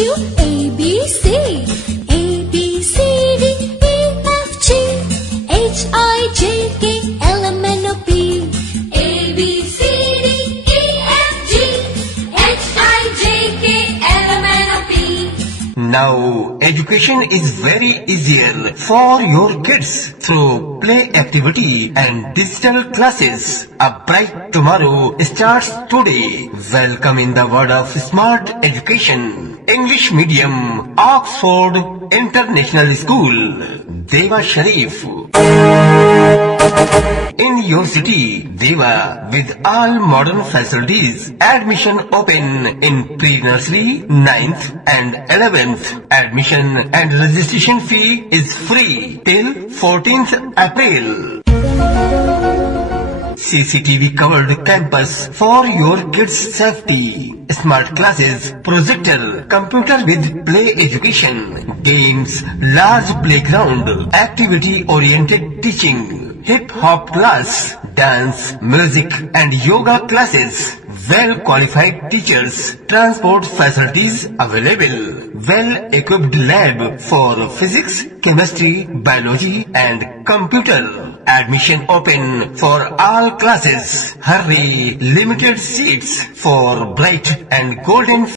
you A, B, C. A, B, C, D, E, F, G, H, I, J, K, L, M, N, O, P. A, B, C, D, E, F, G, H, I, J, K, L, M, N, O, P. Now, education is very easier for your kids through play activity and digital classes. A bright tomorrow starts today. Welcome in the world of smart education. English medium, Oxford International School, Deva Sharif. In your city, Deva, with all modern facilities. Admission open in pre-nursery, 9th and 11th. Admission and registration fee is free till 14th April. CCTV covered campus for your kids' safety. Smart classes, projector, computer with play education, games, large playground, activity-oriented teaching, hip-hop class, dance, music and yoga classes, well-qualified teachers, transport facilities available, well-equipped lab for physics, chemistry, biology and computer. Admission open for all classes. Hurry, limited seats for bright and golden